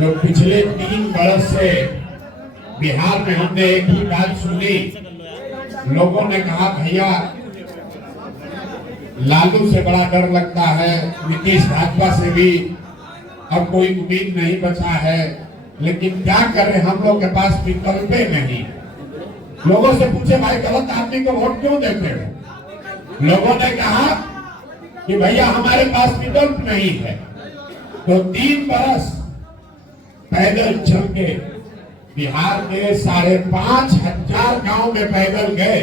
जो पिछले 3 वर्ष से बिहार में हमने एक ही बात सुनी, लोगों ने कहा भैया लालू से बड़ा डर लगता है, नीतीश भाजपा से भी अब कोई उम्मीद नहीं बचा है, लेकिन क्या करें हम लोग के पास विकल्प नहीं। लोगों से पूछे भाई गलत आदमी को वोट क्यों देते हो? लोगों ने कहा कि भैया हमारे पास विकल्प नहीं है। तो 3 बरस पैदल चल के बिहार के 5,500 गांव में पैदल गए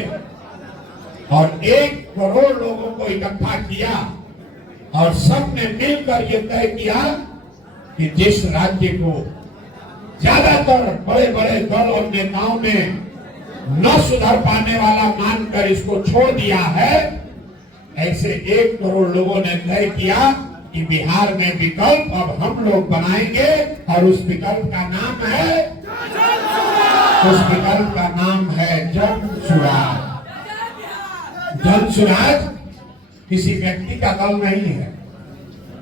और 1 करोड़ लोगों को इकट्ठा किया और सबने मिलकर ये तय किया कि जिस राज्य को ज्यादातर बड़े बड़े दल और नेताओं ने न सुधर पाने वाला मानकर इसको छोड़ दिया है, ऐसे 1 करोड़ लोगों ने तय किया कि बिहार में विकल्प अब हम लोग बनाएंगे और उस विकल्प का नाम है जन सुराज। जन सुराज किसी व्यक्ति का दल नहीं है,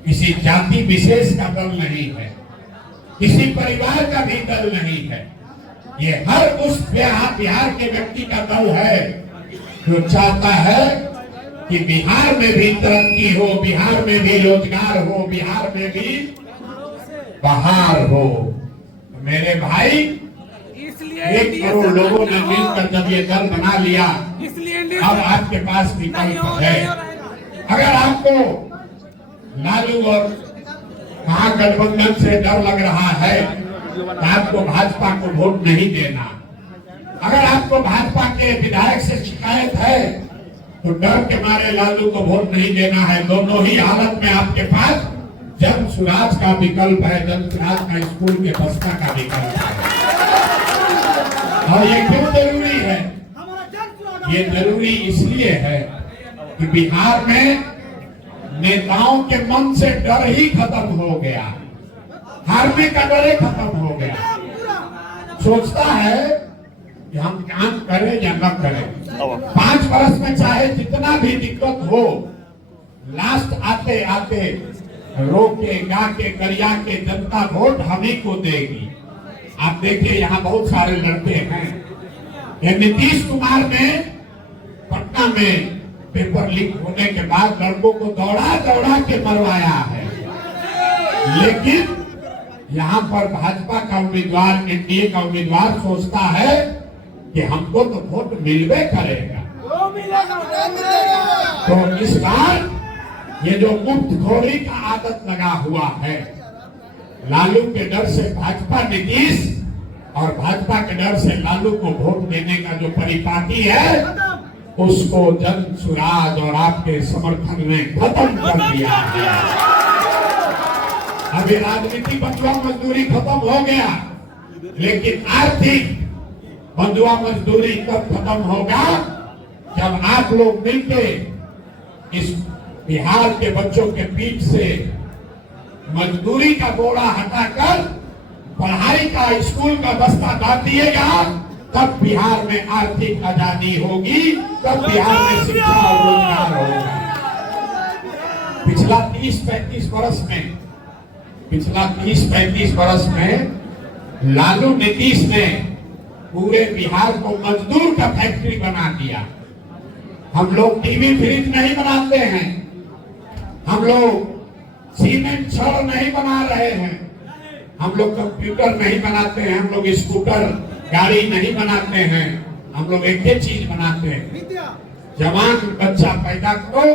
किसी जाति विशेष का दल नहीं है, किसी परिवार का भी दल नहीं है। ये हर उस बिहार के व्यक्ति का दल है जो चाहता है कि बिहार में भी तरक्की हो, बिहार में भी रोजगार हो, बिहार में भी बहार हो। मेरे भाई 1 करोड़ लोगों ने मिलकर जब ये दल बना लिया, अब आपके पास विकल्प है। अगर आपको लालू और महागठबंधन से डर लग रहा है तो आपको भाजपा को वोट नहीं देना। अगर आपको भाजपा के विधायक से शिकायत है तो डर के मारे लालू को वोट नहीं देना है। दोनों ही हालत में आपके पास जन सुराज का विकल्प है, जन सुराज का स्कूल के बस्ता का विकल्प है। और ये क्यों जरूरी है? ये जरूरी इसलिए है कि बिहार में नेताओं के मन से डर ही खत्म हो गया, हारने का डर ही खत्म हो गया। सोचता है कि हम काम करें या न करें, 5 वर्ष में चाहे जितना भी दिक्कत हो, लास्ट आते आते रो के गा के गरिया के जनता वोट हम ही को देगी। आप देखिए यहाँ बहुत सारे लड़के हैं। ये नीतीश कुमार ने पटना में पेपर लीक होने के बाद लड़कों को दौड़ा दौड़ा के मरवाया है, लेकिन यहाँ पर भाजपा का उम्मीदवार, एनडीए का उम्मीदवार सोचता है कि हमको तो वोट मिलवे करेगा। तो इस बार ये जो मुफ्तखोरी का आदत लगा हुआ है, लालू के डर से भाजपा नीतीश और भाजपा के डर से लालू को वोट देने का जो परिपाटी है, उसको जन सुराज और आपके समर्थन में खत्म कर दिया है। अभी राजनीति बंधुआ मजदूरी खत्म हो गया, लेकिन आर्थिक बंधुआ मजदूरी कब खत्म होगा? जब आप लोग मिलके इस बिहार के बच्चों के पीठ से मजदूरी का बोरा हटाकर पढ़ाई का, स्कूल का बस्ता डाल दिएगा, तब बिहार में आर्थिक आजादी होगी, तब बिहार में शिक्षा और रोजगार होगा। पिछला 30-35 वर्ष में लालू नीतीश ने पूरे बिहार को मजदूर का फैक्ट्री बना दिया। हम लोग टीवी फ्रिज नहीं बनाते हैं, हम लोग सीमेंट छड़ नहीं बना रहे हैं, हम लोग कंप्यूटर नहीं बनाते हैं, हम लोग स्कूटर गाड़ी नहीं बनाते हैं, हम लोग एक ही चीज बनाते हैं। जवान बच्चा पैदा करो,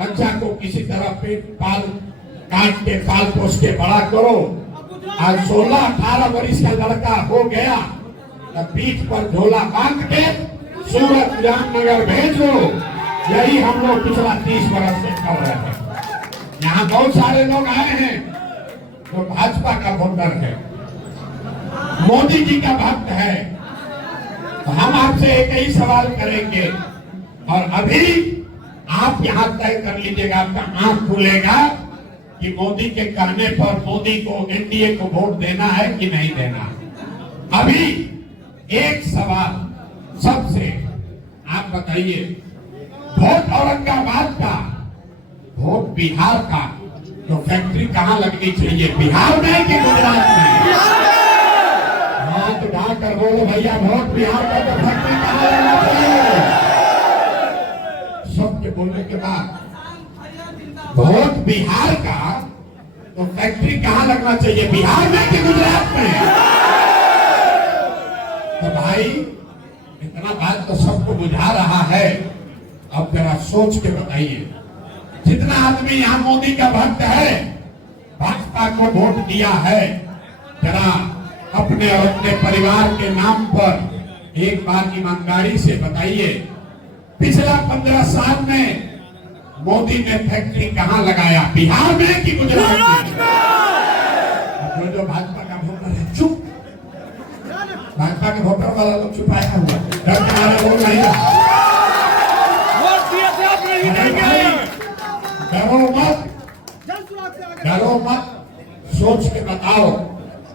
बच्चा को किसी तरह पेट पाल काट के पाल पोस के बड़ा करो। आज 16-18 वर्ष का लड़का हो गया तो पीठ पर झोला बांध के सूरत जामनगर भेजो। यही हम लोग पिछला 30 वर्ष से कर रहे हैं। यहाँ बहुत सारे लोग आए हैं जो भाजपा का वोटर है, मोदी जी का भक्त है। तो हम आपसे एक ही सवाल करेंगे और अभी आप यहाँ तय कर लीजिएगा, आपका आंख खुलेगा कि मोदी के कहने पर मोदी को, एनडीए को वोट देना है कि नहीं देना। अभी एक सवाल सबसे आप बताइए, वोट औरंगाबाद का, वोट बिहार का, तो फैक्ट्री कहाँ लगनी चाहिए, बिहार में कि गुजरात में? भैया वोट बिहार का तो फैक्ट्री कहाँ लगना चाहिए? सबके बोलने के बाद वोट बिहार का तो फैक्ट्री कहाँ लगना चाहिए, बिहार में कि गुजरात में? तो भाई इतना बात तो सबको बुझा रहा है, अब जरा सोच के बताइए, जितना आदमी यहाँ मोदी का भक्त है, भाजपा को वोट दिया है, जरा अपने और अपने परिवार के नाम पर एक बार ईमानदारी से बताइए, पिछला 15 साल में मोदी ने फैक्ट्री कहाँ लगाया, बिहार में कि गुजरात में? जो भाजपा का वोटर है चुप, भाजपा के वोटर वाला लोग छुपाया हुआ, डर के मारे बोल नहीं रहा। डरो मत, सोच के बताओ,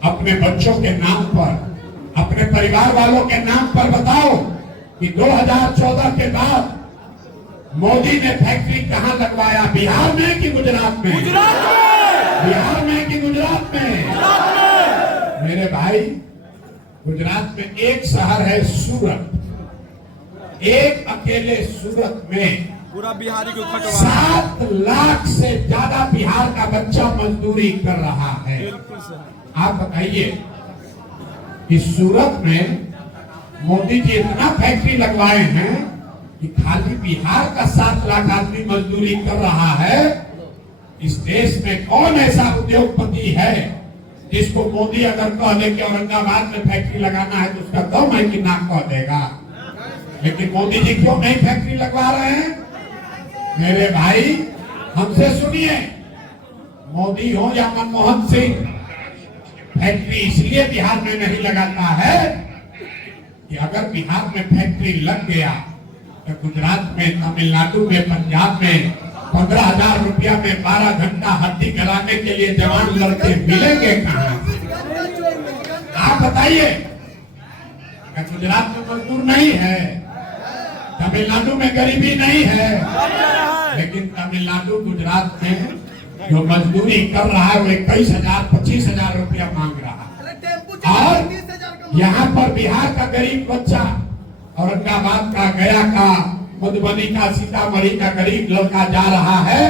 अपने बच्चों के नाम पर, अपने परिवार वालों के नाम पर बताओ कि 2014 के बाद मोदी ने फैक्ट्री कहां लगवाया, बिहार में कि गुजरात में? बिहार में कि गुजरात में? मेरे भाई, गुजरात में एक शहर है सूरत, एक अकेले सूरत में पूरा बिहारी को 7 लाख से ज्यादा बिहार का बच्चा मजदूरी कर रहा है। आप बताइए, इस सूरत में मोदी जी इतना फैक्ट्री लगवाए हैं कि खाली बिहार का 7 लाख आदमी मजदूरी कर रहा है। इस देश में कौन ऐसा उद्योगपति है जिसको मोदी अगर कह दे कि औरंगाबाद में फैक्ट्री लगाना है तो उसका दम है कि ना कह देगा? लेकिन मोदी जी क्यों नहीं फैक्ट्री लगवा रहे हैं? मेरे भाई, हमसे सुनिए, मोदी हो या मनमोहन सिंह, फैक्ट्री इसलिए बिहार में नहीं लगाता है कि अगर बिहार में फैक्ट्री लग गया तो गुजरात में, तमिलनाडु में, पंजाब में 15,000 रुपया में 12 घंटा हड्डी कराने के लिए जवान लड़के मिलेंगे कहाँ? आप बताइए, गुजरात में मजदूर नहीं है, तमिलनाडु में गरीबी नहीं है, लेकिन तमिलनाडु गुजरात में जो मजदूरी कर रहा है वो 21,000 25,000 रुपया मांग रहा है। और यहाँ पर बिहार का गरीब बच्चा, औरंगाबाद का, गया का, मधुबनी का, सीतामढ़ी का गरीब लड़का जा रहा है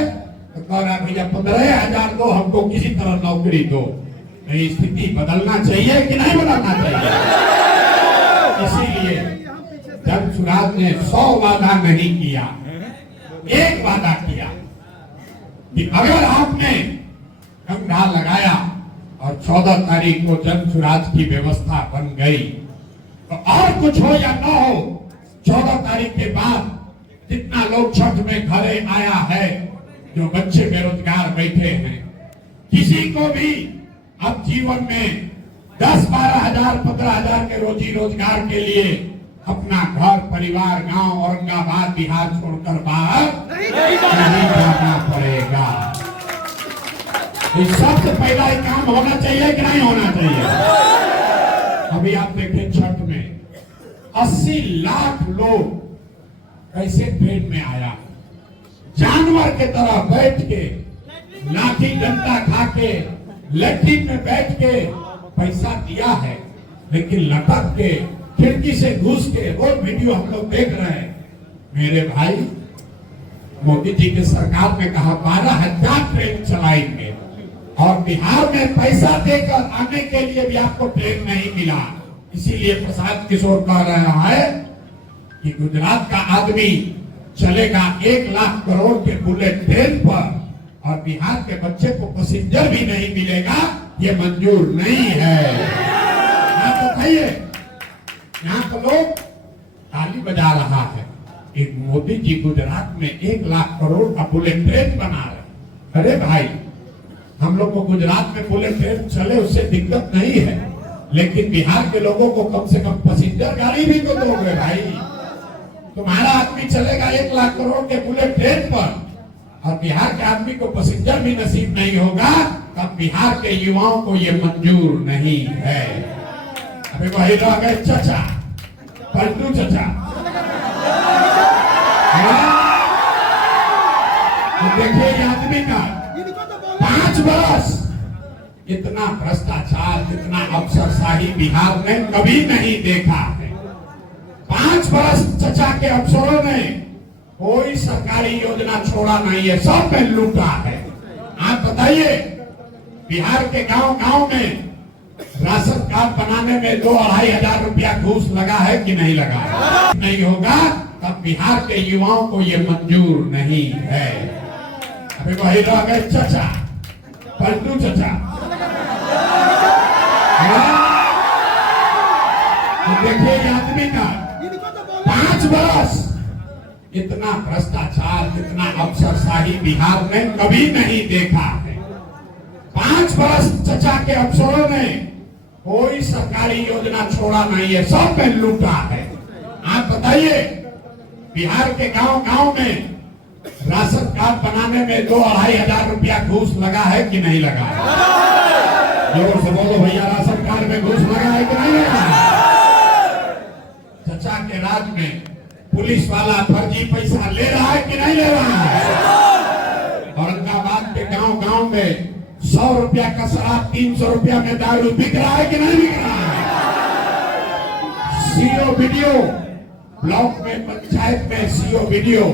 तो कह रहा है भैया 15,000 दो, हमको किसी तरह नौकरी दो। ये स्थिति बदलना चाहिए कि नहीं बदलना चाहिए? इसीलिए जब सुराज ने 100 वादा नहीं किया, एक वादा किया कि अगर आपने कंधा लगाया और 14 तारीख को जन सुराज की व्यवस्था बन गई तो और कुछ हो या ना हो, 14 तारीख के बाद जितना लोग छठ में घरे आया है, जो बच्चे बेरोजगार बैठे हैं, किसी को भी अब जीवन में 10-12 हजार 15,000 के रोजी रोजगार के लिए अपना घर, परिवार, गांव, औरंगाबाद, बिहार छोड़कर बाहर नहीं जाना पड़ेगा। इस सबसे पहला एक काम होना चाहिए कि नहीं होना चाहिए? अभी आप देखें, छठ में 80 लाख लोग कैसे ट्रेन में आया, जानवर के तरह बैठ के, लाठी डंडा खा के, लैट्रिन में बैठ के पैसा दिया है, लेकिन लटक के, खिड़की से घुस के, वो वीडियो हम लोग देख रहे हैं। मेरे भाई, मोदी जी की सरकार ने कहा 12,000 ट्रेन चलाएंगे और बिहार में पैसा देकर आने के लिए भी आपको ट्रेन नहीं मिला। इसीलिए प्रसाद किशोर कह रहा है कि गुजरात का आदमी चलेगा 1 लाख करोड़ के बुलेट ट्रेन पर और बिहार के बच्चे को पैसेंजर भी नहीं मिलेगा, ये मंजूर नहीं है। आप बताइए, यहाँ तो लोग ताली बजा रहा है कि मोदी जी गुजरात में 1 लाख करोड़ का बुलेट ट्रेन बना रहे। अरे भाई, हम लोग को गुजरात में बुलेट ट्रेन चले उससे दिक्कत नहीं है, लेकिन बिहार के लोगों को कम से कम पैसेंजर गाड़ी भी तो दोगे भाई। तुम्हारा आदमी चलेगा 1 लाख करोड़ के बुलेट ट्रेन पर और बिहार के आदमी को पैसेंजर भी नसीब नहीं होगा, तब बिहार के युवाओं को ये मंजूर नहीं है। अभी वही रह गए चाचा, पलटू चाचा, तो देखिए आदमी का 5 बरस इतना भ्रष्टाचार, इतना अफसरशाही बिहार ने कभी नहीं देखा है। 5 वर्ष चचा के अफसरों ने कोई सरकारी योजना छोड़ा नहीं है, सब में लूटा है। आप बताइए, बिहार के गांव-गांव में राशन कार्ड बनाने में 2-2.5 हजार रुपया घूस लगा है कि नहीं लगा? नहीं होगा तब बिहार के युवाओं को ये मंजूर नहीं है। अभी वही रह गए चचा, पलटू चचा। तो देखिए आदमी का 5 वर्ष इतना भ्रष्टाचार, इतना अफसरशाही बिहार ने कभी नहीं देखा है। 5 वर्ष चचा के अफसरों ने कोई सरकारी योजना छोड़ा नहीं है, सब में लूटा है। आप बताइए, बिहार के गांव-गांव में राशन कार्ड बनाने में 2-2.5 हजार रुपया घूस लगा है कि नहीं लगा? जोर से बोलो भैया, राशन कार्ड में घूस लगा है कि नहीं लगा? चचा के राज में पुलिस वाला फर्जी पैसा ले रहा है कि नहीं ले रहा है? औरंगाबाद के गांव-गांव में 100 रुपया का शराब, 300 रुपया में दारू बिक रहा है कि नहीं बिक रहा है? सीओ वीडियो ब्लॉक में, पंचायत में सीओ वीडियो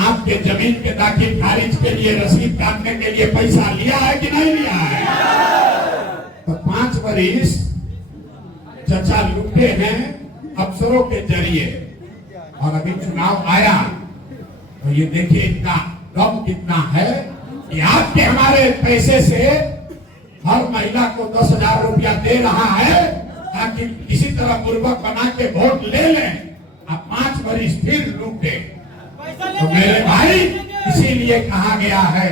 आपके जमीन के दाखिल खारिज के लिए, रसीद काटने के लिए पैसा लिया है कि नहीं लिया है? तो 5 वर्ष चचा लूटे हैं अफसरों के जरिए, और अभी चुनाव आया तो ये देखिए इतना दम कितना है कि आपके हमारे पैसे से हर महिला को 10,000 रुपया दे रहा है ताकि किसी तरह बुर्बक बना के वोट ले लें। अब 5 वर्ष फिर लूटे। तो मेरे भाई, इसीलिए कहा गया है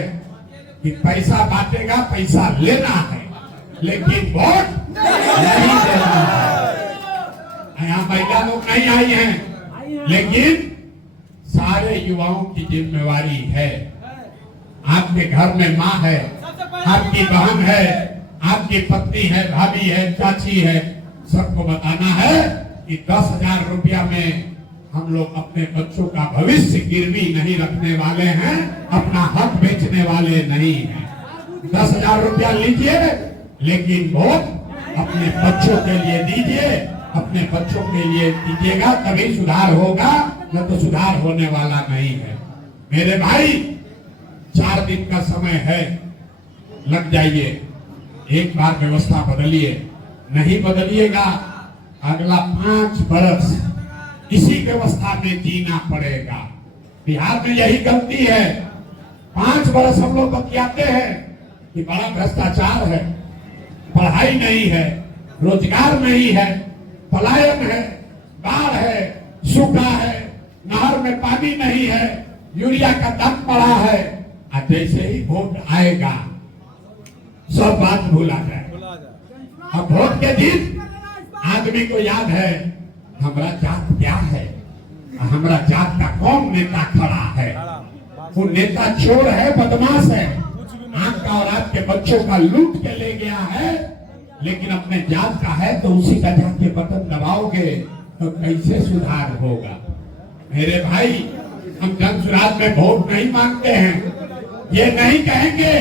कि पैसा बांटेगा, पैसा लेना है, लेकिन वोट नहीं देना है। यहाँ महिला लोग नहीं आई हैं, लेकिन सारे युवाओं की जिम्मेवारी है। आपके घर में माँ है, आपकी बहन है, आपकी पत्नी है, भाभी है, चाची है, सबको बताना है कि 10,000 रुपया में हम लोग अपने बच्चों का भविष्य गिरवी नहीं रखने वाले हैं, अपना हक बेचने वाले नहीं हैं। 10,000 रुपया लीजिए, लेकिन वोट अपने बच्चों के लिए दीजिए, अपने बच्चों के लिए दीजिएगा, तभी सुधार होगा, न तो सुधार होने वाला नहीं है। मेरे भाई, 4 दिन का समय है, लग जाइए, एक बार व्यवस्था बदलिए। नहीं बदलिएगा, अगला 5 वर्ष इसी व्यवस्था में जीना पड़ेगा। बिहार में यही गलती है। 5 वर्ष हम लोग बतियाते हैं कि बड़ा भ्रष्टाचार है, पढ़ाई नहीं है, रोजगार नहीं है, पलायन है, बाढ़ है, सूखा है, नहर में पानी नहीं है, यूरिया का दाम बढ़ा है। जैसे ही वोट आएगा सब बात भूला जाए। अब वोट के दिन आदमी को याद है हमारा जात क्या है, हमारा जात का कौन नेता खड़ा है। वो नेता चोर है, बदमाश है, आपका और आपके बच्चों का लूट के ले गया है, लेकिन अपने जात का है तो उसी का जाके बटन दबाओगे तो कैसे सुधार होगा? मेरे भाई, हम जन सुराज में वोट नहीं मांगते हैं, ये नहीं कहेंगे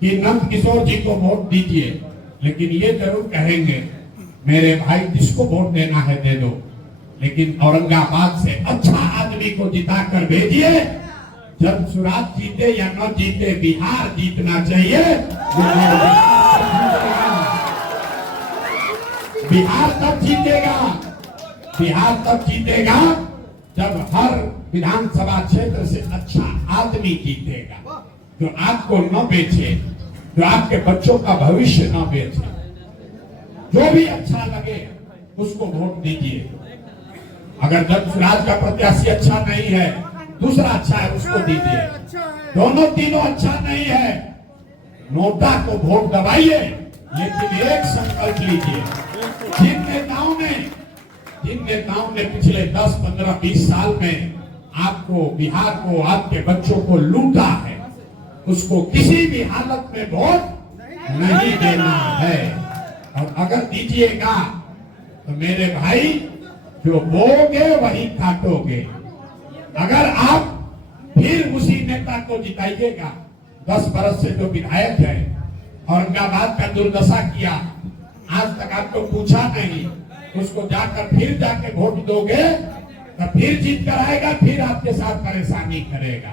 कि नंद किशोर जी को वोट दीजिए, लेकिन ये जरूर कहेंगे मेरे भाई जिसको वोट देना है दे दो, लेकिन औरंगाबाद से अच्छा आदमी को जिता कर भेजिए। जन सुराज जीते या न जीते, बिहार जीतना चाहिए। बिहार तब जीतेगा, बिहार तब जीतेगा जब हर विधानसभा क्षेत्र से अच्छा आदमी जीतेगा, जो आपको न बेचे, जो आपके बच्चों का भविष्य न बेचे। जो भी अच्छा लगे उसको वोट दीजिए। अगर जन सुराज का प्रत्याशी अच्छा नहीं है, दूसरा अच्छा है उसको दीजिए। दोनों तीनों अच्छा नहीं है, नोटा को वोट दबाइए, लेकिन एक संकल्प लीजिए। जिन नेताओं ने पिछले 10, 15, 20 साल में आपको, बिहार को, आपके बच्चों को लूटा है, उसको किसी भी हालत में वोट नहीं देना है। और अगर दीजिएगा तो मेरे भाई, जो बोगे वही काटोगे। अगर आप फिर उसी नेता को जिताइएगा, 10 वर्ष से जो विधायक है, औरंगाबाद का दुर्दशा किया, आज तक आपको पूछा नहीं। उसको जाके वोट दोगे तो फिर जीत कर आएगा, फिर आपके साथ परेशानी करेगा।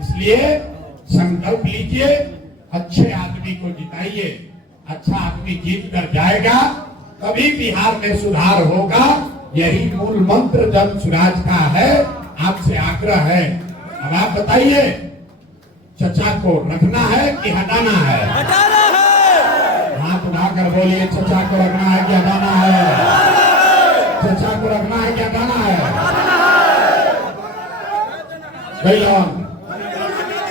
इसलिए संकल्प लीजिए, अच्छे आदमी को जिताइए। अच्छा आदमी जीत कर जाएगा, तभी बिहार में सुधार होगा। यही मूल मंत्र जन स्वराज का है। आपसे आग्रह है, अब आप बताइए, चचा को रखना है कि हटाना है? हटाना है। हाथ उठाकर बोलिए, चचा को रखना है कि हटाना है? चचा को रखना है कि हटाना है? कैलोन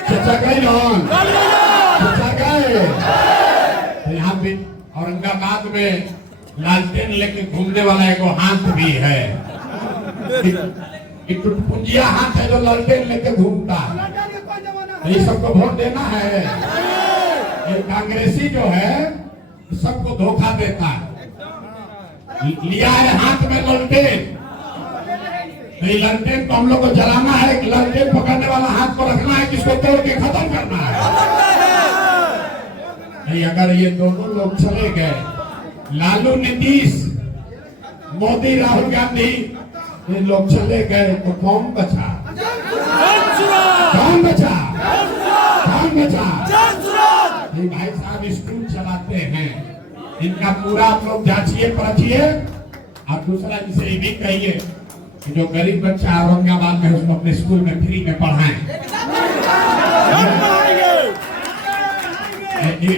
चचा, कैलोन चचा गए। यहाँ पे औरंगाबाद में लालटेन लेके घूमने वाला एक हाथ भी है, टुटपुंजिया हाथ है जो लालटेन लेके घूमता है। ये सबको वोट देना है। ये कांग्रेसी जो है सबको धोखा देता है। लिया है हाथ में लालटेन, नहीं लालटेन को हम लोग को जलाना है। लालटेन पकड़ने वाला हाथ को रखना है, किसको तोड़ के खत्म करना है। नहीं, अगर ये दोनों लोग चले गए, लालू नीतीश, मोदी राहुल गांधी, ये लोग चले गए तो कौन बचा? कौन बचा? कौन बचा? ये भाई साहब स्कूल चलाते हैं, इनका पूरा आप लोग जांचिए परखिए। और दूसरा जिसे ये भी कहिए कि जो गरीब बच्चा औरंगाबाद में उसको अपने स्कूल में फ्री में पढ़ाएं।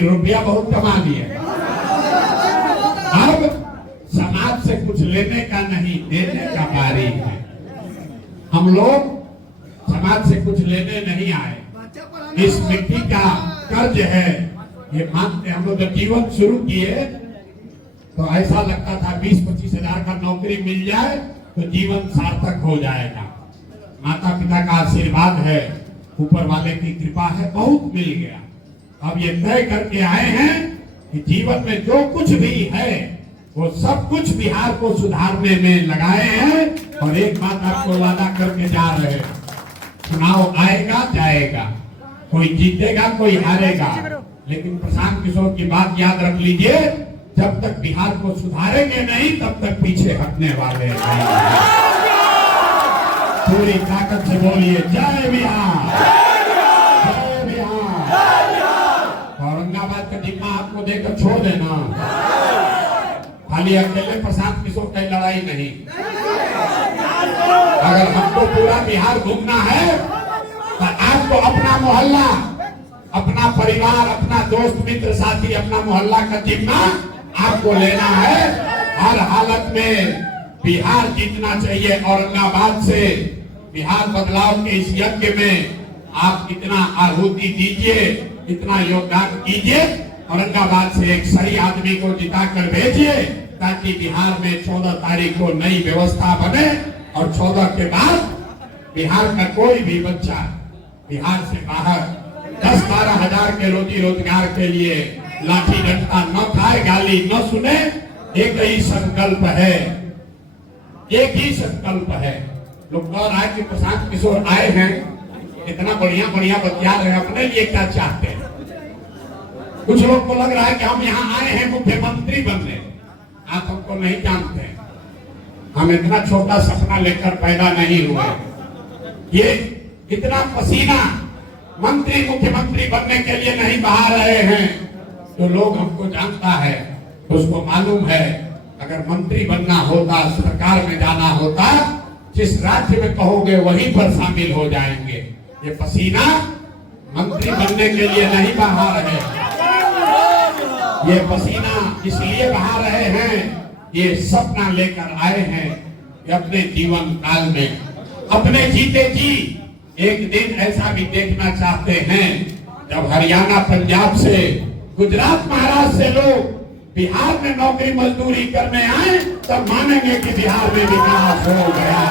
रुपया बहुत कमा लिए। अब समाज से कुछ लेने का नहीं, देने का बारी है। हम लोग समाज से कुछ लेने नहीं आए। इस मिट्टी का कर्ज है, ये मानते। हम लोग जब जीवन शुरू किए तो ऐसा लगता था 20-25 हजार का नौकरी मिल जाए तो जीवन सार्थक हो जाएगा। माता पिता का आशीर्वाद है, ऊपर वाले की कृपा है, बहुत मिल गया। अब ये तय करके आए हैं कि जीवन में जो कुछ भी है वो सब कुछ बिहार को सुधारने में लगाए हैं। और एक बात आपको वादा करके जा रहे हैं, चुनाव आएगा जाएगा, कोई जीतेगा कोई हारेगा, लेकिन प्रशांत किशोर की बात याद रख लीजिए, जब तक बिहार को सुधारेंगे नहीं तब तक पीछे हटने वाले नहीं। पूरी ताकत से बोलिए, जय बिहार, जय बिहार। औरंगाबाद का जिम्मा आपको देकर छोड़ देना, खाली अकेले प्रशांत किशोर की लड़ाई नहीं। अगर हमको पूरा बिहार घूमना है तो आपको अपना मोहल्ला, अपना परिवार, अपना दोस्त मित्र साथी, अपना मोहल्ला का जिम्मा आपको लेना है। हर हालत में बिहार जीतना चाहिए। औरंगाबाद से बिहार बदलाव के इस यज्ञ में आप इतना आहुति दीजिए, इतना योगदान कीजिए। औरंगाबाद से एक सही आदमी को जिताकर भेजिए ताकि बिहार में 14 तारीख को नई व्यवस्था बने और 14 के बाद बिहार का कोई भी बच्चा बिहार से बाहर 10-12 हजार के रोजी रोजगार के लिए लाठी डंडा न खाए, गाली न सुने। एक ही संकल्प है, एक ही संकल्प है। लोग और आए कि प्रशांत किशोर आए हैं, इतना बढ़िया बढ़िया बतिया रहे हैं, अपने लिए क्या चाहते हैं? कुछ लोग को लग रहा है कि हम यहाँ आए हैं मुख्यमंत्री बनने। आप हमको नहीं जानते, हम इतना छोटा सपना लेकर पैदा नहीं हुए। ये इतना पसीना मंत्री मुख्यमंत्री बनने के लिए नहीं बहा रहे हैं। तो लोग हमको जानता है, उसको मालूम है अगर मंत्री बनना होता, सरकार में जाना होता, जिस राज्य में कहोगे वहीं पर शामिल हो जाएंगे। ये पसीना मंत्री बनने के लिए नहीं बहा रहे, ये पसीना इसलिए बहा रहे हैं, ये सपना लेकर आए हैं कि अपने जीवन काल में, अपने जीते जी एक दिन ऐसा भी देखना चाहते हैं जब हरियाणा पंजाब से, गुजरात महाराष्ट्र से लोग बिहार में नौकरी मजदूरी करने आए, तब मानेंगे कि बिहार में विकास हो गया।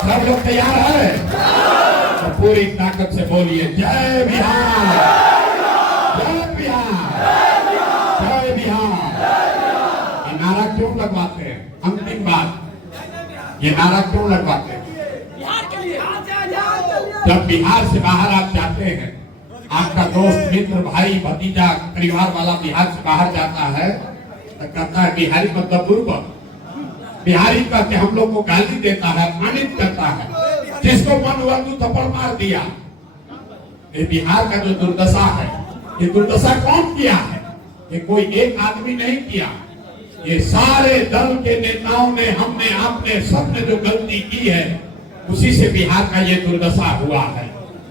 सब लोग तैयार है तो पूरी ताकत से बोलिए, जय बिहार, जय बिहार, जय बिहार। ये नारा क्यों लगवाते हैं? अंतिम बात, ये नारा क्यों लगवाते हैं? जब बिहार से बाहर आप जाते हैं, आपका दोस्त मित्र भाई भतीजा परिवार वाला बिहार से बाहर जाता है तो कहता है बिहारी मतलब बुर्बक, बिहारी करके हम लोग को गाली देता है, अपमानित करता है, जिसको मन हुआ तू थप्पड़ मार दिया। ये बिहार का जो दुर्दशा है, ये दुर्दशा कौन किया है? ये कोई एक आदमी नहीं किया, ये सारे दल के नेताओं ने, हमने, आपने, सबने जो गलती की है उसी से बिहार का ये दुर्दशा हुआ है।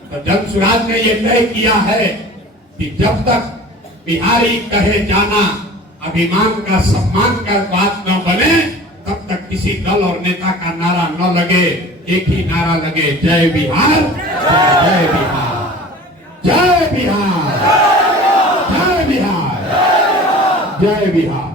तो जनसुराज ने ये तय किया है कि जब तक बिहारी कहे जाना अभिमान का, सम्मान का बात न बने, तब तक किसी दल और नेता का नारा न लगे। एक ही नारा लगे, जय बिहार, जय बिहार, जय बिहार, जय बिहार, जय बिहार।